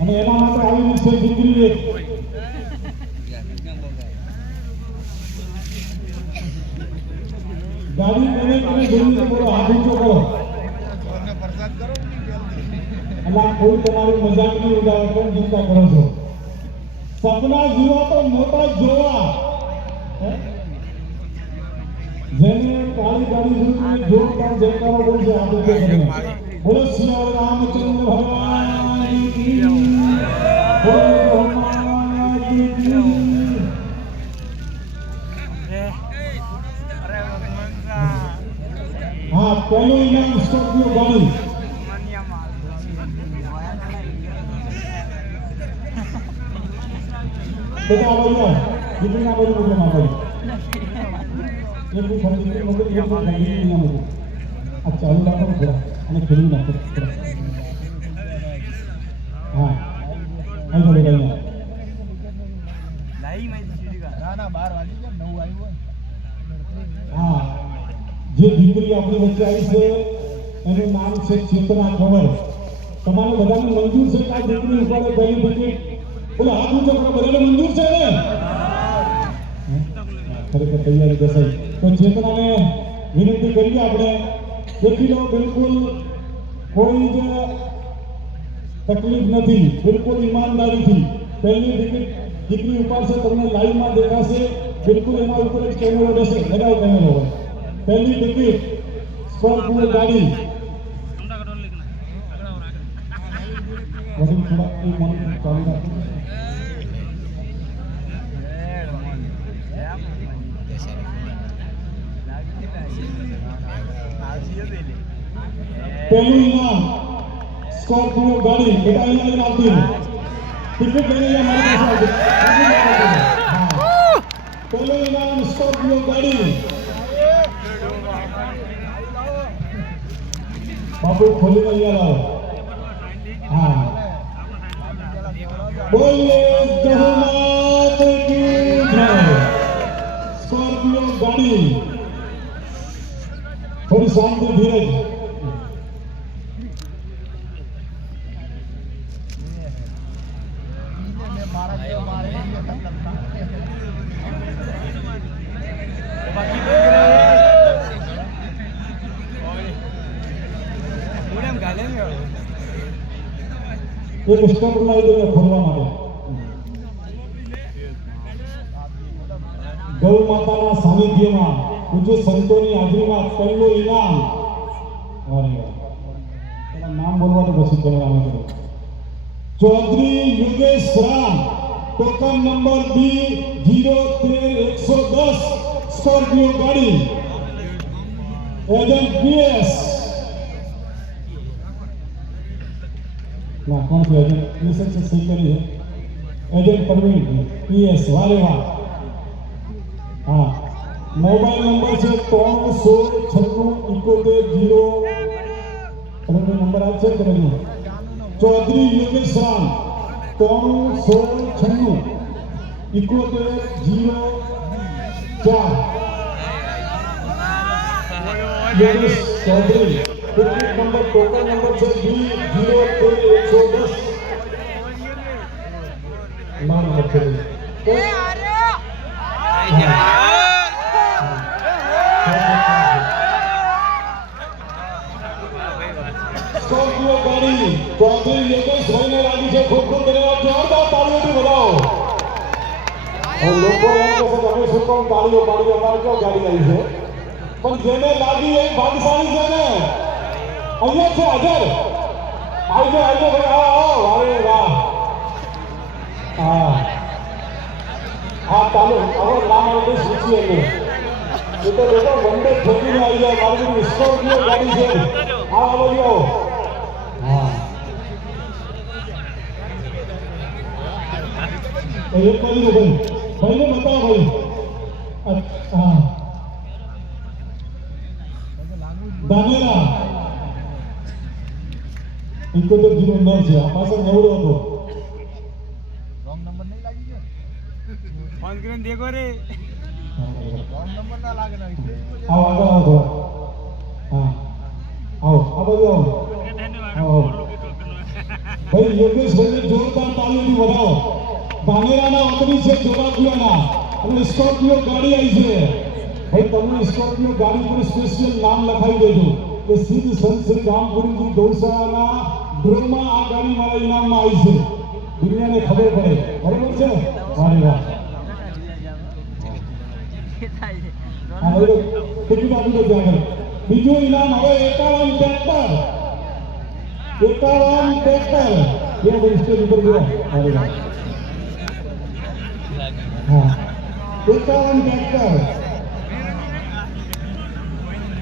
અને એના માટે આવીને છે દીકરી ગાડી મને તમે જલ્દી બોલો હાથી ચોકો એટલે કોઈ તમારી મજાક નહીં ઉડાવે કેમ ચિંતા કરો છો. સપના જીવા તો મોટા જોવા? જેને કાળી કાળી દૂધની જોરદાર જયકારો બોલશે બોલો, શ્રી રામચંદ્ર ભગવાન. ઇનામ સ્કોર્પિયો ગાડી આ બાજુ. દીકરીના બાજુ મોકલો મારા બાજુ. બી ખાલી દીકરી મોકલો, એક બી ખાલી દીકરી ના મોકલો. આ ચાલુ રાખો ને થોડા અને ખેડી નાખો થોડા. હા અહીં ભાઈ હા જે દીકરી આપણી વચ્ચે આવી છે એનું નામ છે ચેતના કંવર તમારે બધાને મંજૂર છે કે આ દીકરી ઉપર પહેલી બધી બોલો હાથ ઊંચો કરો બધાને મંજૂર છે ને? ખરેખર તૈયારી દસાઈ તો ચેતનાને વિનંતી કરીએ આપણે. દેખી લો, બિલકુલ કોઈ જ તકલીફ નથી, બિલકુલ ઈમાનદારીથી. પહેલી ટિકિટ દીકરી ઉપાડશે તમને લાઈવમાં દેખાશે, બિલકુલ એના ઉપર જ કેમેરો રહેશે લગાવ કેમેરો પહેલી ટિકિટ સ્કોર્પિયો ગાડી. વધુ થોડા એ મોનિટર ચાલુ રાખો પહેલું ઇનામ સ્કોર્પિયો ગાડી બેટા અહીંયા લઈને આવતી ટિકિટ લઈને અહીંયા મારી પાસે આવજો. હા. પહેલું ઇનામ સ્કોર્પિયો ગાડી બોલીએ જગન્નાથ કી જય સ્કોર્પિયો ગાડી થોડી શાંતિ ધીરજ એક સ્ટોપ લાવી દો માટે. ગૌ માતાના સાનિધ્યમાં પૂજ્ય સંતોની હાજરીમાં પહેલું ઇનામ એના નામ બોલવા તો પછી કેમેરામાં કરો Chaudhary Yogesh Ram, token number B zero તેર એકસો દસ, સ્કોર્પિયો ગાડી. Agent PS. ના, કોણ છે એજન્ટ? લાયસન્સ સહી છે? એજન્ટ પરવીન, પીએસ વારે વાહ હા, મોબાઈલ નંબર છે ત્રણ સોળ છન્નું ઇકોતેર જીરો. તમે નંબર કે નહીં? ચૌધરી યોગેશ રામ, ત્રણ સોળ છન્નું ઇકોતેર જીરો ચાર. Yogesh Chaudhary number token number છે બી, જીરો એકસો દસ. નામ લખેલું. સ્કોર્પિયો ગાડી. ચૌધરી યોગેશ ભાઈને લાગી છે. ખૂબ ખૂબ ધન્યવાદ. જોરદાર તાળીઓથી વધાવો. લોકો એમ કહે છે અમે શું કામ તાળીઓ પાડીએ અમારે ક્યાં ગાડી આવી છે? પણ જેને લાગી એ ભાગ્યશાળી છે ને. અહીંયા છે હાજર. આવજો આવજો ભાઈ આવો આવો વારે વાહ હા હા, ચાલો. હવે નામ આપણે શીખીએ અમે. એ તો લોકો વંદે ઠોકીને આવી જાય મારી બધી સ્કોર્પિયો ગાડી છે. હા, આવો તો એક બાજુ ભાઈ. ભાઈને બતાવો ભાઈ. હા ધાનેરા ઇકોતેર જીરો નવ છે. આ પાછળ નવડો દેખો રે. ભાઈ ભાઈ જોરદાર અને સ્કોર્પિયો ગાડી આવી છે ભાઈ તમને સ્કોર્પિયો ગાડી પર સ્પેશિયલ નામ લખાવી દેજો કે સિદ્ધ સંત શ્રી રામપુરીજી ગૌશાળાના ડ્રોમાં આ ગાડી મારા ઇનામમાં આવી છે. દુનિયાને ખબર પડે. બરોબર છે? ટિકિટ આપી દેજો આગળ બીજું ઇનામ હવે એકાવન ટ્રેક્ટર એકાવન ટ્રેક્ટર ભાઈ સ્ટેજ ઉપર ગયો હા એકાવન ટ્રેક્ટર